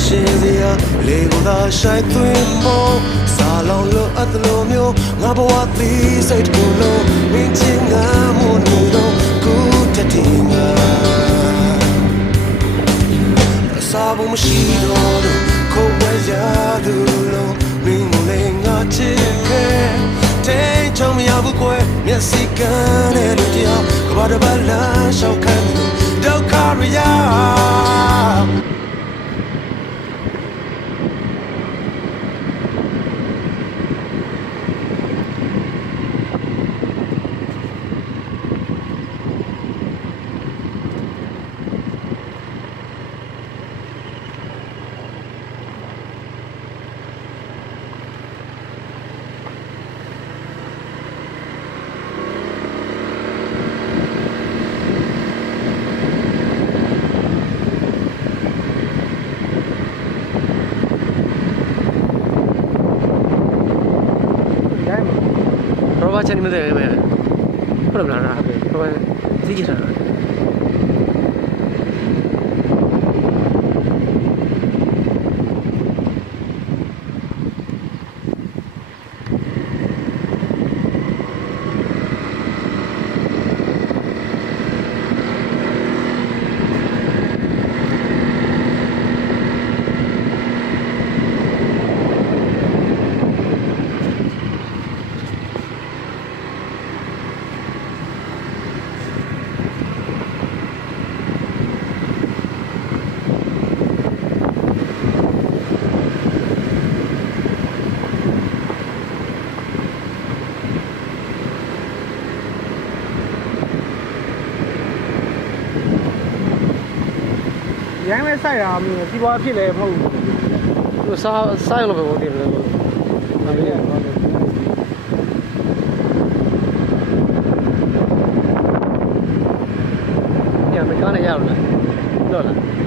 ရှင်စရာလေကိုသာဆိုင်သွင်းဖို့စားလောင်လို့အတလိုမျိုးငါဘဝသေးစိတ်ကိုလုံးမင်းချင်းငါမွန်နေတော့ကိုတတိငါစာဘုံမရှိတော့ကိုဝဲရသူလုံးမင်းမလေးငါချစ်ခဲ့တဲ့ချုံမရဘူးကွယ်မျက်စိကန်းနဲ့လူတယောက်ကဘာတပတ်လာရှောက်ခံသူဒုက္ခရရဘာချင်မတဲ့မဲဘယ်လိုလဲဘာသိကြတာရိုင်းမဲ့ဆိုင်တာမျိုးစီးပွားဖြစ်လဲမဟုတ်ဘူးစားရလို့ပဲဟုတ်တယ်လို့ဒါပေမဲ့ညမကားနဲ့ရလို့လားတော့လား